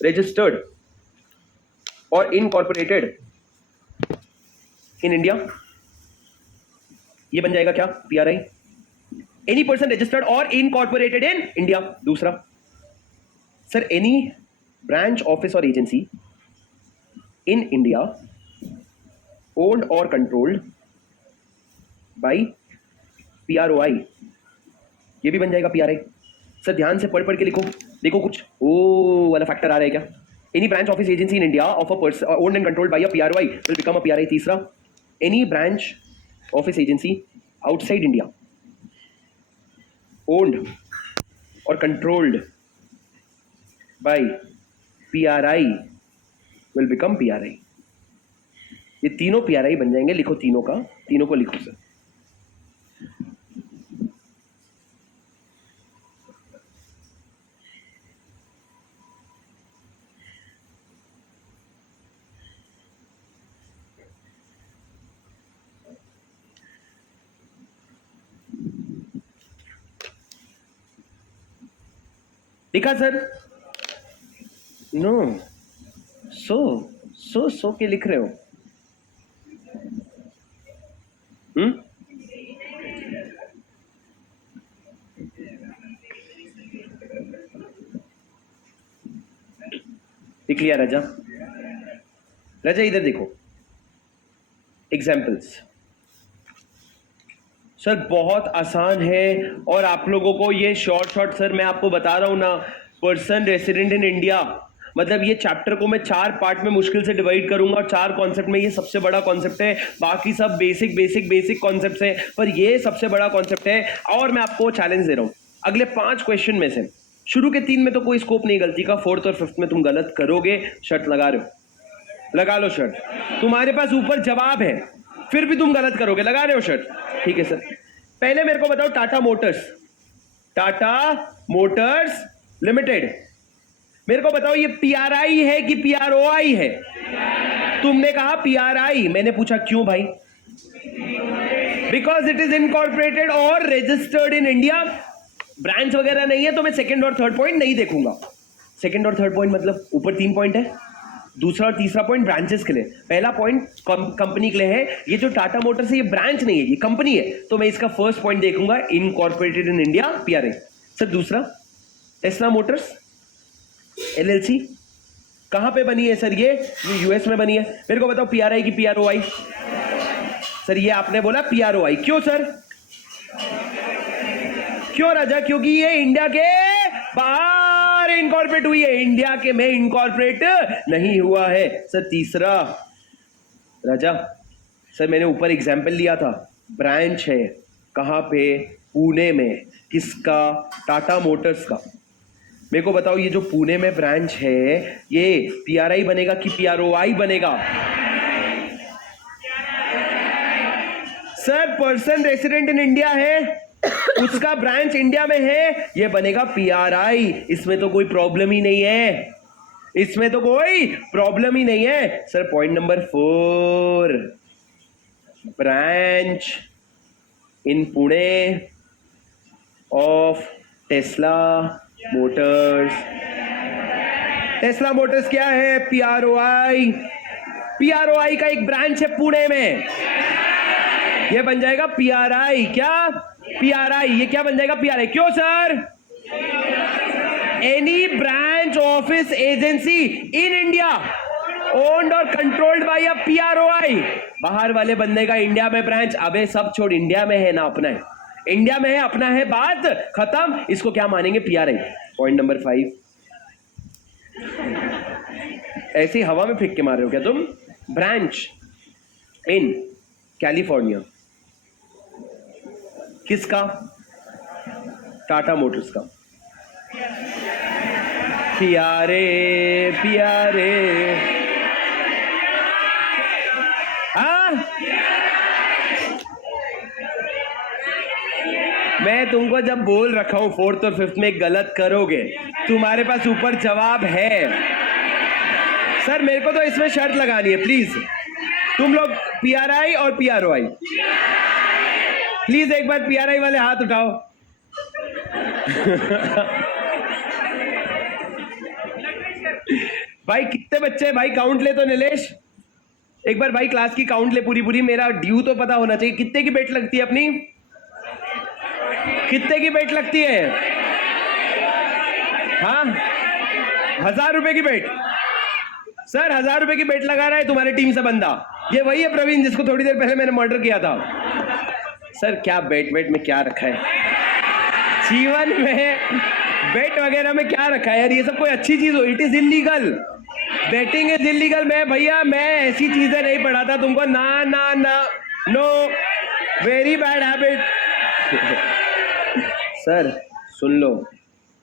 registered or incorporated in India, ये बन जाएगा क्या? PRI. Any person registered or incorporated in India. दूसरा, sir, any branch, office or agency in India owned or controlled by PROI, ये भी बन जाएगा PRI. सर ध्यान से पढ़ के लिखो, देखो कुछ ओ वाला फैक्टर आ रहा है क्या? Any branch office agency in India of a person owned and controlled by a PROI will become a PRI. तीसरा, any branch office agency outside India owned और controlled by PRI will become PRI. ये तीनों PRI बन जाएंगे. लिखो तीनों का, तीनों को लिखो सर. लिखा सर? नो, सो के लिख रहे हो? लिख लिया राजा? राजा इधर देखो, एग्जाम्पल्स. सर बहुत आसान है और आप लोगों को ये शॉर्ट सर मैं आपको बता रहा हूं ना. पर्सन रेसिडेंट इन इंडिया, मतलब ये चैप्टर को मैं 4 पार्ट में मुश्किल से डिवाइड करूंगा और 4 कॉन्सेप्ट में ये सबसे बड़ा कॉन्सेप्ट है. बाकी सब बेसिक कॉन्सेप्ट है, पर ये सबसे बड़ा कॉन्सेप्ट है. और मैं आपको चैलेंज दे रहा हूं, अगले 5 क्वेश्चन में से शुरू के 3 में तो कोई स्कोप नहीं गलती का, 4th और 5th में तुम गलत करोगे. शर्त लगा रहे हो? लगा लो शर्त. तुम्हारे पास ऊपर जवाब है, फिर भी तुम गलत करोगे. लगा रहे हो शर्त? ठीक है सर. पहले मेरे को बताओ, टाटा मोटर्स लिमिटेड, मेरे को बताओ ये PRI है कि PROI है? तुमने कहा PRI. मैंने पूछा क्यों भाई? बिकॉज इट इज इनकॉर्पोरेटेड और रजिस्टर्ड इन इंडिया. ब्रांच वगैरह नहीं है तो मैं सेकंड और थर्ड पॉइंट नहीं देखूंगा. सेकंड और थर्ड पॉइंट मतलब ऊपर 3 पॉइंट है, दूसरा और तीसरा पॉइंट ब्रांचेस के लिए, पहला पॉइंट कंपनी के लिए है. ये जो टाटा मोटर्स है ये ब्रांच नहीं है, ये कंपनी है, तो मैं इसका फर्स्ट पॉइंट देखूंगा, incorporated in India, PRI. Sir दूसरा, टेस्ला मोटर्स LLC कहां पे बनी है सर? ये US में बनी है. मेरे को बताओ PRI की PROI? सर ये आपने बोला PROI. क्यों सर? क्यों राजा? क्योंकि ये इंडिया के बाहर इनकॉर्पोरेट हुई है, इंडिया के में इनकॉर्पोरेट नहीं हुआ है. सर तीसरा राजा, सर मैंने ऊपर एग्जाम्पल लिया था, ब्रांच है कहां पे? पुणे में. किसका? टाटा मोटर्स का. मेरे को बताओ ये जो पुणे में ब्रांच है ये PRI बनेगा कि PROI बनेगा? Sir person resident in India है, उसका ब्रांच इंडिया में है, ये बनेगा PRI. इसमें तो कोई प्रॉब्लम ही नहीं है, इसमें तो कोई प्रॉब्लम ही नहीं है. Sir point number 4, branch in Pune of Tesla Motors. Tesla Motors क्या है? PROI. PROI का एक ब्रांच है पुणे में, ये बन जाएगा PRI. क्या? PRI. ये क्या बन जाएगा? PRI. क्यों sir? Any branch office agency in India owned और कंट्रोल्ड बाय अ PROI. बाहर वाले बंदे का इंडिया में ब्रांच. अबे सब छोड़, इंडिया में है ना अपना है, इंडिया में है अपना है, बात खत्म. इसको क्या मानेंगे? PRI. पॉइंट नंबर 5, ऐसी हवा में फेंक के मार रहे हो क्या तुम? Branch in California. किसका? टाटा मोटर्स का. PRA. हाँ, मैं तुमको जब बोल रखा हूं 4th और 5th में गलत करोगे, तुम्हारे पास ऊपर जवाब है. सर मेरे को तो इसमें शर्त लगानी है प्लीज. तुम लोग PRI और PROI, प्लीज एक बार PRI वाले हाथ उठाओ. भाई कितने बच्चे हैं भाई, काउंट ले तो नीलेश, एक बार भाई क्लास की काउंट ले पूरी पूरी, मेरा ड्यू तो पता होना चाहिए। कितने की बेट लगती है अपनी, कितने की बेट लगती है? हाँ 1000 रुपए की बेट। सर 1000 रुपए की बेट लगा रहा है तुम्हारी टीम से बंदा, ये वही है प्रवीण जिसको थोड़ी देर पहले मैंने मर्डर किया था। सर क्या बेट वेट में क्या रखा है जीवन में, बेट वगैरह में क्या रखा है यार, ये सब कोई अच्छी चीज हो? It is illegal, betting is illegal. मैं ऐसी चीजें नहीं पढ़ाता तुमको, ना ना ना, no, very bad habit. Sir सुन लो,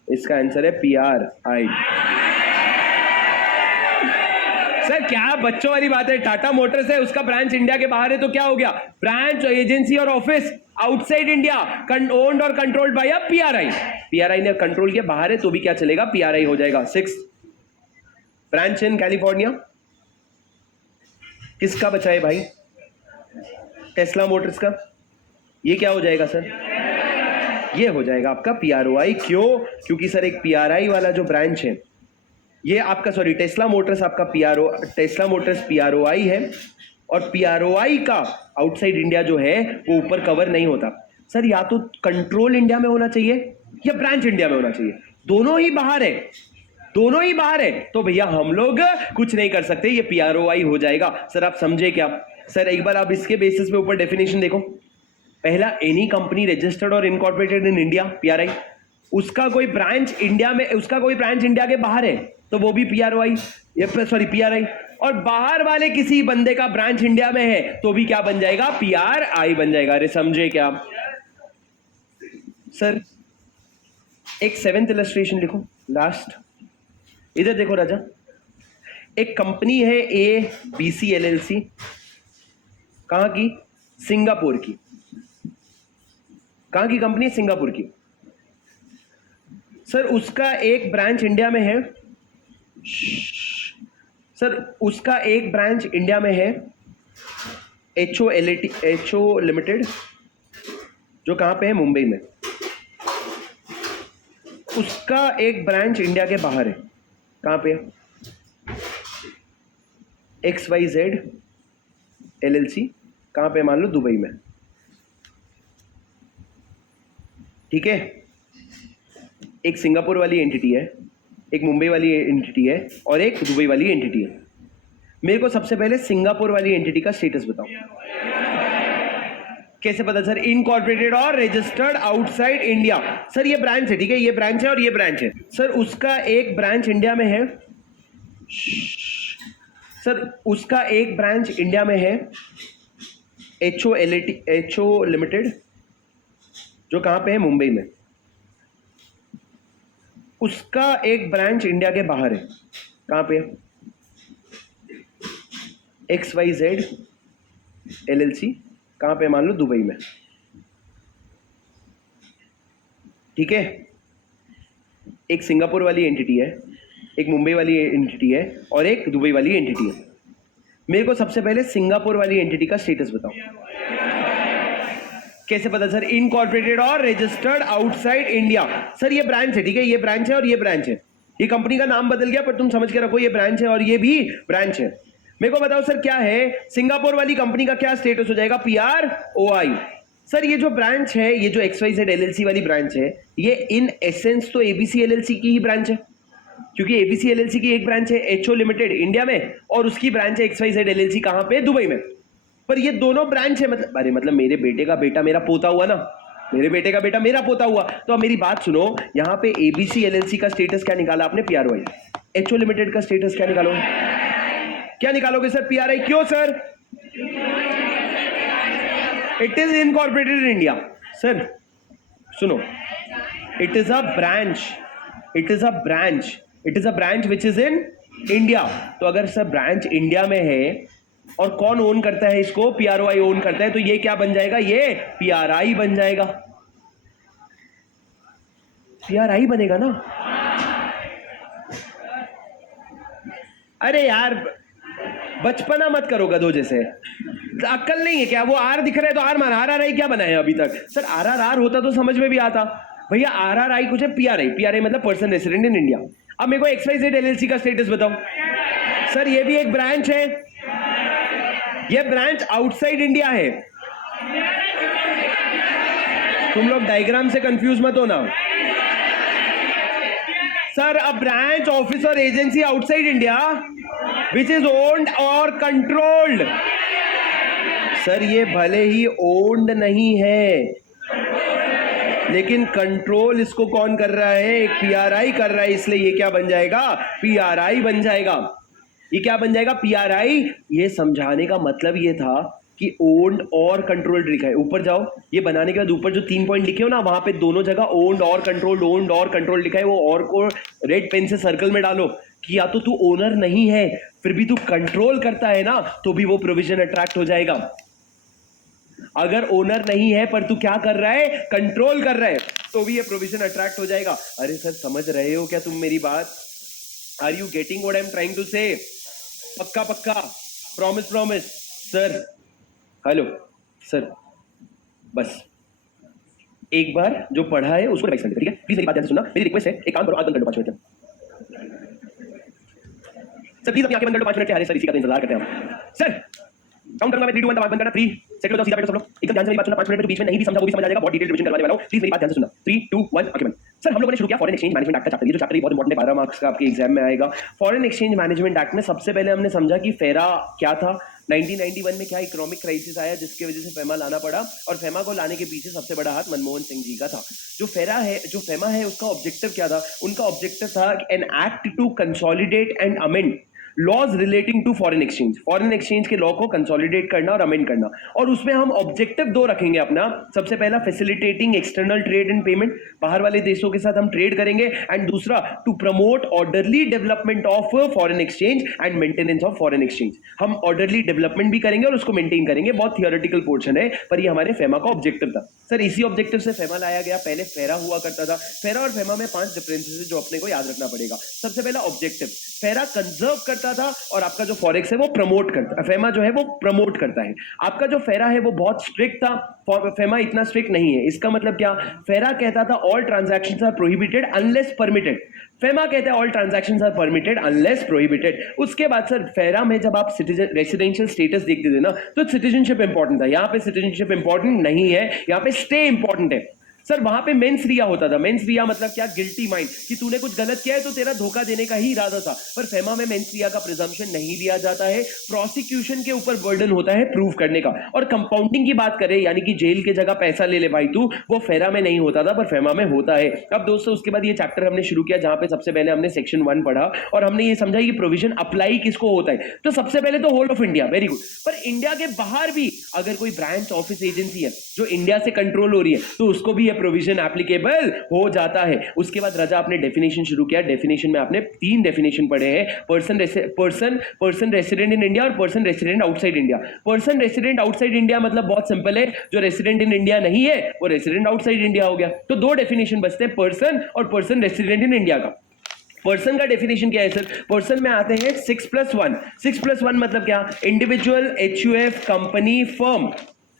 इसका आंसर है PRI। सर क्या बच्चों वाली बात है, टाटा मोटर्स है, उसका ब्रांच इंडिया के बाहर है तो क्या हो गया? ब्रांच, एजेंसी और ऑफिस आउटसाइड इंडिया, ओन्ड और controlled by a PRI। PRI ने कंट्रोल किया, बाहर है तो भी क्या चलेगा? PRI हो जाएगा। 6 ब्रांच इन कैलिफोर्निया, किसका बचा है भाई? टेस्ला मोटर्स का। ये क्या हो जाएगा सर? ये हो जाएगा आपका PROI। क्यों? क्योंकि सर एक PRI वाला जो ब्रांच है ये आपका, सॉरी टेस्ला मोटर्स आपका टेस्ला मोटर्स PROI है, और PROI का आउटसाइड इंडिया जो है वो ऊपर कवर नहीं होता। सर या तो कंट्रोल इंडिया में होना चाहिए या ब्रांच इंडिया में होना चाहिए, दोनों ही बाहर है, दोनों ही बाहर है, तो भैया हम लोग कुछ नहीं कर सकते, ये PROI हो जाएगा। सर आप समझे क्या? सर एक बार आप इसके बेसिस पे ऊपर डेफिनेशन देखो। पहला, एनी कंपनी रजिस्टर्ड और इनकॉर्पोरेटेड इन इंडिया, PRI। उसका कोई ब्रांच इंडिया में, उसका कोई ब्रांच इंडिया के बाहर है तो वो भी PRI। और बाहर वाले किसी बंदे का ब्रांच इंडिया में है तो भी क्या बन जाएगा? PRI बन जाएगा। अरे समझे क्या? सर एक 7th इलस्ट्रेशन लिखो, लास्ट, इधर देखो राजा। एक कंपनी है ABC LLC, कहां की? सिंगापुर की। कहां की कंपनी है? सिंगापुर की। सर उसका एक ब्रांच इंडिया में है, सर उसका एक ब्रांच इंडिया में है, HO लिमिटेड, जो कहां पे है? मुंबई में। उसका एक ब्रांच इंडिया के बाहर है, कहां पे? XYZ LLC, कहां पे? मान लो दुबई में। ठीक है, एक सिंगापुर वाली एंटिटी है, एक मुंबई वाली एंटिटी है और एक दुबई वाली एंटिटी है। मेरे को सबसे पहले सिंगापुर वाली एंटिटी का स्टेटस बताओ। कैसे पता सर? इनकॉर्पोरेटेड और रजिस्टर्ड आउटसाइड इंडिया। सर ये ब्रांच है, ठीक है, ये ब्रांच है और ये ब्रांच है। सर उसका एक ब्रांच इंडिया में है, सर उसका एक ब्रांच इंडिया में है, HO लिमिटेड, जो कहां पे है? मुंबई में। उसका एक ब्रांच इंडिया के बाहर है, कहां पे? XYZ LLC, कहां पे? मान लो दुबई में। ठीक है, एक सिंगापुर वाली एंटिटी है, एक मुंबई वाली एंटिटी है और एक दुबई वाली एंटिटी है। मेरे को सबसे पहले सिंगापुर वाली एंटिटी का स्टेटस बताओ। कैसे पता सर? इनकॉर्पोरेटेड और रजिस्टर्ड आउटसाइड इंडिया। सर ये ब्रांच है, ठीक है, ये ब्रांच है और ये ब्रांच है। ये कंपनी का नाम बदल गया पर तुम समझ के रखो, ये ब्रांच है और ये भी ब्रांच है। मेरे को बताओ सर क्या है? सिंगापुर वाली कंपनी का क्या स्टेटस हो जाएगा? PROI। सर ये जो ब्रांच है, ये जो XYZ LLC वाली ब्रांच है, ये इन एसेंस तो ABC LLC की ही ब्रांच है, क्योंकि ABC LLC की एक ब्रांच है HO लिमिटेड इंडिया में और उसकी ब्रांच है XYZ LLC कहां पे? दुबई में। पर ये दोनों ब्रांच है, मतलब अरे मतलब मेरे बेटे का बेटा मेरा पोता हुआ ना, मेरे बेटे का बेटा मेरा पोता हुआ। तो अब मेरी बात सुनो, यहाँ पे ABC LLC का स्टेटस क्या निकाला आपने? PROI। HO लिमिटेड का स्टेटस क्या निकालोगे? क्या निकालोगे सर? PRI। क्यों sir? It is incorporated in India. Sir सुनो, it is a branch, it is a branch, it is a branch which is in India. तो अगर सर ब्रांच इंडिया में है और कौन ओन करता है इसको? PROI ओन करता है, तो ये क्या बन जाएगा? ये PRI बन जाएगा। PRI बनेगा ना? अरे यार बचपना मत करो गधों जैसे, अक्ल नहीं है क्या? वो आर दिख रहा है तो आर माना, RRI क्या बना है अभी तक? सर RRR होता तो समझ में भी आता भैया, RRI कुछ है, PRI मतलब पर्सन रेसिडेंट इन इंडिया। अब मेरे को XYZ LLC का स्टेटस बताओ। सर ये भी एक ब्रांच है, ये ब्रांच आउटसाइड इंडिया है। तुम लोग डायग्राम से कंफ्यूज मत होना। सर अ ब्रांच ऑफिस और agency outside India which is owned और कंट्रोल्ड। सर ये भले ही ओन्ड नहीं है, लेकिन कंट्रोल इसको कौन कर रहा है? एक पीआरआई कर रहा है, इसलिए ये क्या बन जाएगा? पीआरआई बन जाएगा। ये क्या बन जाएगा? पीआरआई। ये समझाने का मतलब ये था कि ओन्ड और कंट्रोल्ड लिखा है। ऊपर जाओ, ये बनाने के बाद ऊपर जो 3 पॉइंट लिखे हो ना, वहां पे दोनों जगह ओन्ड और कंट्रोल्ड, ओन्ड और कंट्रोल्ड लिखा है। वो और को रेड पेन से सर्कल में डालो कि या तो तू ओनर नहीं है फिर भी तू कंट्रोल करता है ना, तो भी वो प्रोविजन अट्रैक्ट हो जाएगा। अगर ओनर नहीं है पर तू क्या कर रहा है? कंट्रोल कर रहा है, तो भी ये प्रोविजन अट्रैक्ट हो जाएगा। अरे सर समझ रहे हो क्या तुम मेरी बात? Are you getting what I am trying to say? पक्का पक्का, promise promise. Sir hello sir, बस एक बार जो पढ़ा है उसको रिवाइज कर दे, ठीक है? प्लीज मेरी बात ध्यान से सुनना, मेरी रिक्वेस्ट है, एक काम करो, आज बंद कर दो 5 मिनट। सर प्लीज अपनी आंखें बंद कर लो 5 मिनट के। अरे सर इसी का तो इंतजार करते हैं हम। सर काउंट करूंगा मैं 3 2 1, तो बंद करना। 3 सेट हो जाओ, सीधा बैठो सब लोग, एकदम ध्यान से मेरी बात सुनना। 5 मिनट में बीच में नहीं भी समझा वो भी समझ आ जाएगा, बहुत डिटेल रिवीजन करवाने वाला हूं, प्लीज मेरी बात ध्यान से सुनना। 3 2 1 आंखें बंद। सर हम लोगों ने शुरू किया फॉरेन एक्सचेंज मैनेजमेंट एक्ट का चैप्टर। ये जो चैप्टर बहुत इंपॉर्टेंट है, 12 मार्क्स का आपके एग्जाम में आएगा। फॉरेन एक्सचेंज मैनेजमेंट एक्ट में सबसे पहले हमने समझा कि फेरा क्या था, 1991 में क्या इकोनॉमिक क्राइसिस आया जिसकी वजह से फेमा लाना पड़ा, और फेमा को लाने के पीछे सबसे बड़ा हाथ मनमोहन सिंह जी का था। जो फेमा है उसका ऑब्जेक्टिव क्या था? उनका ऑब्जेक्टिव था an act to consolidate and amend laws relating to foreign exchange के लॉ को कंसोलिडेट करना और अमेंड करना। और उसमें हम ऑब्जेक्टिव 2 रखेंगे अपना। सबसे पहला facilitating external trade and payment, बाहर वाले देशों के साथ हम ट्रेड करेंगे। एंड दूसरा to promote orderly development of foreign exchange and maintenance of foreign exchange. हम ऑर्डरली डेवलपमेंट भी करेंगे और उसको मेंटेन करेंगे। बहुत थियोरेटिकल पोर्शन है पर ये हमारे फेमा का ऑब्जेक्टिव था। सर इसी ऑब्जेक्टिव से फेमा लाया गया। पहले फेरा हुआ करता था। फेरा और फेमा में 5 डिफरेंसेस है जो अपने को याद रखना पड़ेगा। सबसे पहला ऑब्जेक्टिव, फेरा कंजर्व करता था और आपका जो फॉरेक्स है वो प्रमोट करता है। फेमा जो है वो प्रमोट करता है। आपका जो फेरा है वो बहुत स्ट्रिक्ट था, फेमा इतना स्ट्रिक्ट नहीं है। इसका मतलब क्या? फेरा कहता था all transactions are prohibited unless permitted. FEMA कहता है all transactions are permitted unless prohibited. उसके बाद सर फेरा में जब आप सिटीजन रेसिडेंशियल स्टेटस देखते थे ना, तो सिटीजनशिप इंपॉर्टेंट था। यहां पे सिटीजनशिप इंपॉर्टेंट नहीं है, यहां पे स्टे इंपॉर्टेंट है। सर वहां पे मेंस रिया होता था। मेंस रिया मतलब क्या? गिल्टी माइंड, कि तूने कुछ गलत किया है तो तेरा धोखा देने का ही इरादा था। पर फेमा में मेंस रिया का प्रिजम्पशन नहीं लिया जाता है। प्रोसिक्यूशन के ऊपर बर्डन होता है प्रूव करने का। और कंपाउंडिंग की बात करें, यानी कि जेल के जगह पैसा ले ले भाई तू, वो फेरा में नहीं होता था पर फेमा में होता है। अब दोस्तों उसके बाद ये चैप्टर हमने शुरू किया जहां पे सबसे पहले हमने सेक्शन 1 पढ़ा और हमने ये समझा कि प्रोविजन अप्लाई किसको होता है। तो सबसे पहले तो whole of India, very good. पर इंडिया के बाहर भी अगर कोई ब्रांच ऑफिस एजेंसी है जो इंडिया से कंट्रोल हो रही है तो उसको भी ये प्रोविजन एप्लीकेबल हो जाता है। उसके बाद रजा आपने डेफिनेशन शुरू किया। डेफिनेशन में आपने 3 डेफिनेशन पढ़े हैं, पर्सन रेसिडेंट इन इंडिया और person resident outside India. Person resident outside India मतलब बहुत सिंपल है, जो रेसिडेंट इन इंडिया नहीं है वो रेसिडेंट आउटसाइड इंडिया हो गया। तो 2 डेफिनेशन बचते हैं, पर्सन और पर्सन रेसिडेंट इन इंडिया का। पर्सन का डेफिनेशन क्या है सर? पर्सन में आते हैं 6+1। 6+1 मतलब क्या? Individual, HUF, company, firm.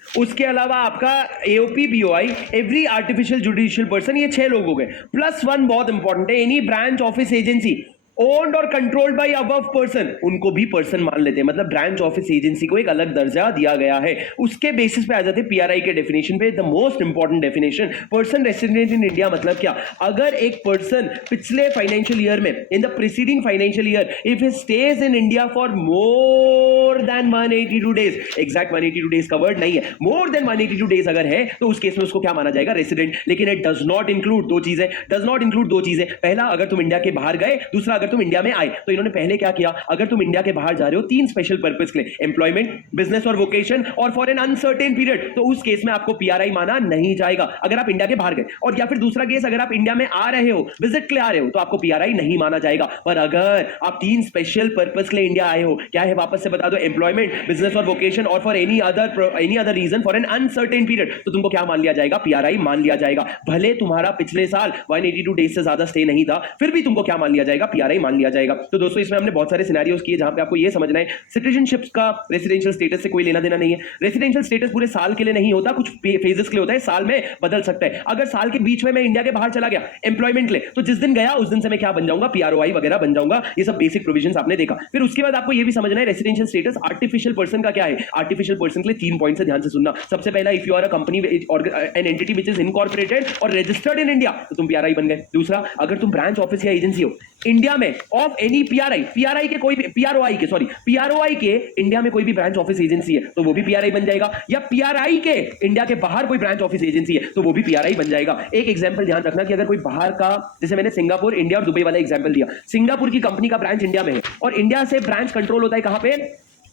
उसके अलावा आपका AOP, BOI, every artificial judicial person, ये 6 लोग हो गए। +1 बहुत इंपॉर्टेंट है, any branch office agency owned और कंट्रोल्ड बाय अबव पर्सन, उनको भी पर्सन मान लेते हैं। मतलब ब्रांच ऑफिस एजेंसी को एक अलग दर्जा दिया गया है। उसके बेसिस पे आ जाते हैं PRI के डेफिनेशन पे। The most important definition, person resident in India मतलब क्या? अगर एक पर्सन पिछले फाइनेंशियल ईयर में, in the preceding financial year, if he stage in India for more than 182 days, exact 182 days का वर्ड नहीं है, मोर देन 182 डेज अगर है तो उस केस में उसको क्या माना जाएगा? रेसिडेंट। लेकिन इट डज नॉट इंक्लूड 2 चीजें, डज नॉट इंक्लूड 2 चीजें। पहला, अगर तुम इंडिया के बाहर गए। दूसरा, अगर तुम इंडिया में आए। तो इन्होंने पहले क्या किया? अगर तुम इंडिया के बाहर जा रहे हो 3 स्पेशल पर्पस के लिए, एम्प्लॉयमेंट, बिजनेस और वोकेशन, और फॉर एन अनसर्टेन पीरियड, तो उस केस में आपको PRI माना नहीं जाएगा अगर आप इंडिया के बाहर गए। और या फिर दूसरा केस, अगर आप इंडिया में आ रहे हो, विजिट के लिए आ रहे हो, तो आपको PRI नहीं माना जाएगा। पर अगर आप 3 स्पेशल पर्पस के लिए इंडिया आए हो, क्या है वापस से बता दो, एम्प्लॉयमेंट, बिजनेस और वोकेशन, और for any other reason for an uncertain period, तो तुमको क्या मान लिया जाएगा? PRI मान लिया जाएगा। भले तुम्हारा पिछले साल 182 डेज से ज्यादा स्टे नहीं था, फिर भी तुमको क्या मान लिया जाएगा? PRI पीआरआई मान लिया जाएगा। तो दोस्तों इसमें हमने बहुत सारे सिनेरियोज किए जहां पे आपको ये समझना है सिटीजनशिप का रेसिडेंशियल स्टेटस से कोई लेना देना नहीं है। रेसिडेंशियल स्टेटस पूरे साल के लिए नहीं होता, कुछ फेजेस के लिए होता है, साल में बदल सकता है। अगर साल के बीच में मैं इंडिया के बाहर चला गया एम्प्लॉयमेंट ले, तो जिस दिन गया उस दिन से मैं क्या बन जाऊंगा, पीआरओआई वगैरह बन जाऊंगा। ये सब बेसिक प्रोविजंस आपने देखा। फिर उसके बाद आपको ये भी समझना है रेसिडेंशियल स्टेटस आर्टिफिशियल पर्सन का क्या है। आर्टिफिशियल पर्सन के लिए 3 पॉइंट से ध्यान से सुनना। सबसे पहला, if you are a company an entity which is incorporated और रजिस्टर्ड इन इंडिया, तो तुम पीआरआई बन गए। दूसरा, अगर तुम ब्रांच ऑफिस या एजेंसी हो इंडिया में ऑफ एनी पीआरआई के कोई भी पीआरओआई के इंडिया में कोई भी ब्रांच ऑफिस एजेंसी है तो वो भी पीआरआई बन जाएगा। या पीआरआई के इंडिया के बाहर कोई ब्रांच ऑफिस एजेंसी है तो वो भी पीआरआई बन जाएगा। एक एग्जांपल ध्यान रखना कि अगर कोई बाहर का, जैसे मैंने सिंगापुर, इंडिया और दुबई वाला एग्जांपल दिया, सिंगापुर की कंपनी का ब्रांच इंडिया में है और इंडिया से ब्रांच कंट्रोल होता है कहां पे,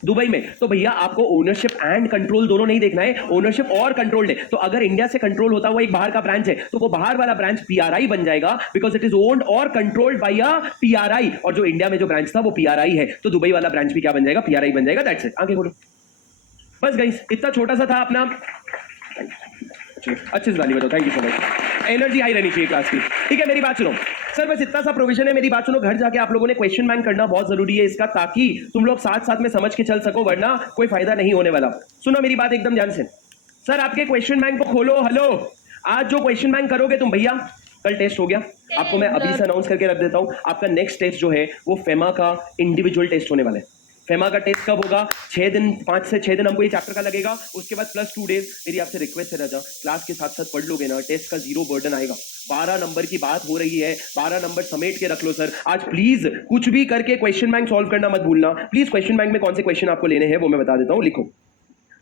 दुबई में, तो भैया आपको ओनरशिप एंड कंट्रोल दोनों नहीं देखना है, ओनरशिप और कंट्रोल्ड है। तो अगर इंडिया से कंट्रोल होता हुआ एक बाहर का ब्रांच है तो वो बाहर वाला ब्रांच पीआरआई बन जाएगा, बिकॉज इट इज ओन्ड और कंट्रोल्ड बाय अ पीआरआई। और जो इंडिया में जो ब्रांच था वो पीआरआई है, तो दुबई वाला ब्रांच भी क्या बन जाएगा, पीआरआई बन जाएगा। That's it. आगे बोलो। बस गाइस, इतना छोटा सा था अपना। अच्छे से गाली बजाओ, thank you so much. Energy high रहनी चाहिए क्लास की। ठीक है, मेरी बात सुनो सर, बस इतना सा प्रोविजन है, मेरी बात सुनो। घर जाके आप लोगों ने क्वेश्चन बैंक करना बहुत जरूरी है इसका, ताकि तुम लोग साथ साथ में समझ के चल सको, वरना कोई फायदा नहीं होने वाला। सुनो मेरी बात एकदम ध्यान से। सर आपके क्वेश्चन बैंक को खोलो। हेलो, आज जो क्वेश्चन बैंक करोगे तुम भैया, कल टेस्ट हो गया, आपको मैं अभी से अनाउंस करके रख देता हूं। आपका नेक्स्ट टेस्ट जो है वो फेमा का इंडिविजुअल टेस्ट होने वाला है। फेमा का टेस्ट कब होगा, 6 दिन, 5 से 6 दिन हमको ये चैप्टर का लगेगा। उसके बाद प्लस 2 डेज। मेरी आपसे रिक्वेस्ट है राजा, क्लास के साथ साथ पढ़ लोगे ना, टेस्ट का 0 बर्डन आएगा। 12 नंबर की बात हो रही है, 12 नंबर समेट के रख लो सर। आज प्लीज कुछ भी करके क्वेश्चन बैंक सॉल्व करना मत भूलना। प्लीज क्वेश्चन बैंक में कौन से क्वेश्चन आपको लेने हैं वो मैं बता देता हूँ, लिखो।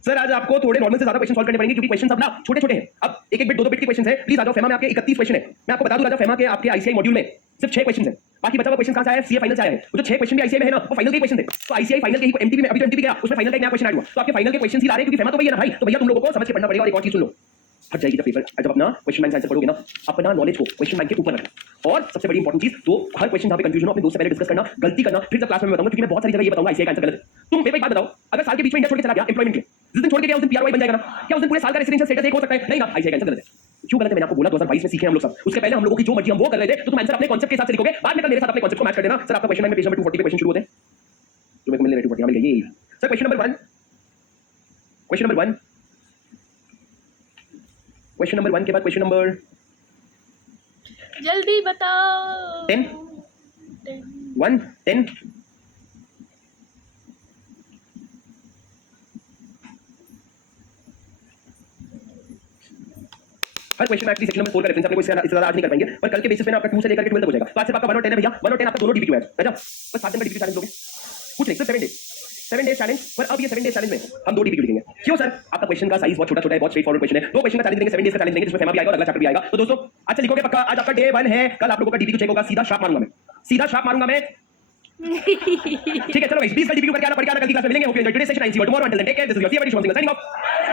सर आज आपको थोड़े नॉर्मल से ज्यादा क्वेश्चन सॉल्व करने पड़ेंगे, क्योंकि क्वेश्चन सब ना छोटे छोटे हैं। अब एक एक बिट, 2 बिट के क्वेश्चन है। प्लीज आ जाओ। फेमा में आपके 31 क्वेश्चन है। मैं आपको बता दूं राजा, फेमा के आपके आईसीआई मॉड्यूल में सिर्फ 6 क्वेश्चन है। बाकी बचा हुआ क्वेश्चन कहां से आया है, सीए फाइनल से आया है। वो जो 6 क्वेश्चन भी आईसीआई में है ना, वो फाइनल के क्वेश्चन थे। तो आईसीआई फाइनल के ही एमटीबी में अभी तो एमटीबी गया, उसमें फाइनल का एक नया क्वेश्चन ऐड हुआ। तो आपके फाइनल के क्वेश्चन ही आ रहे हैं, क्योंकि फेमा तो वही है ना भाई। तो भैया तुम लोगों को समझ के पढ़ना पड़ेगा। और एक और चीज सुन लो, हट जाएगी जब पेपर, जब अपना क्वेश्चन बैंक आंसर पढ़ोगे ना, अपना नॉलेज को क्वेश्चन बैंक के ऊपर रखना। और सबसे बड़ी इंपॉर्टेंट चीज, तो हर क्वेश्चन जहां पे कंफ्यूजन हो अपने दोस्त से पहले डिस्कस करना, गलती करना फिर जब क्लास में बताऊंगा, क्योंकि मैं बहुत सारी जगह ये बताऊंगा आईसीआई का आंसर गलत है। तुम मेरे को एक बात बताओ, अगर साल के बीच में इंडिया छोड़ के चला गया एम्प्लॉयमेंट के, जिस दिन छोड़ के गया उस दिन पीआरओआई बन जाएगा ना? क्या उस दिन पूरे साल का रेसिडेंशियल स्टेटस एक हो सकता है? नहीं ना, आईसीआई का आंसर गलत है। क्यों गलत है? मैंने आपको बोला 2022 में सीखे हम लोग सब। उसके पहले हम लोगों की जो मर्जी हम वो कर रहे थे, तो तुम आंसर अपने कांसेप्ट के हिसाब से लिखोगे। बाद में कल मेरे साथ अपने कांसेप्ट को मैच कर देना। सर आपका क्वेश्चन बैंक में पेज नंबर 240 पे क्वेश्चन शुरू होते हैं, जो मेरे को मिल रहे हैं 240 मिल गई। Sir question number 1, question number 1, question number 1 के बाद क्वेश्चन नंबर, जल्दी बताओ। 10 1 10 हर क्वेश्चन में एक्चुअली सेक्शन नंबर 4 का रेफरेंस अपने को इससे ज्यादा आज नहीं कर पाएंगे, पर कल के बेसिस पे ना आपका 2 से लेकर के 12 तक हो जाएगा। तो आज सिर्फ आपका 1 और 10 है भैया। 1 और 10 आपका दोनों डीबीक्यू है। राजा बस 7 दिन का डीबीक्यू चैलेंज लोगे, कुछ नहीं, सिर्फ 7 डेज चैलेंज। पर अब ये 7 डेज चैलेंज में हम 2 डीबीक्यू लिखेंगे। क्यों सर? आपका क्वेश्चन का साइज बहुत छोटा छोटा है, बहुत स्ट्रेट फॉरवर्ड क्वेश्चन है। 2 क्वेश्चन का चैलेंज देंगे, 7 डेज का चैलेंज देंगे, जिसमें फेमा भी आएगा और अगला चैप्टर भी आएगा। तो दोस्तों आज से लिखोगे पक्का। आज आपका डे 1 है, कल आप लोगों का डीबीक्यू चेक होगा। सीधा शार्प मारूंगा मैं, सीधा शार्प मारूंगा मैं। ठीक है चलो गाइस, 20 का डीबीक्यू करके आना, पढ़ के आना, कल की क्लास में मिलेंगे। Hope you enjoyed today session. I see you tomorrow. Until then take care, this is your CA very signing off.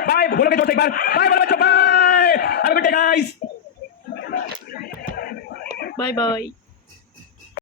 Bye बोलोगे जोर से एक बार, बाय बोलो बच्चों, bye, have a good day guys, bye bye.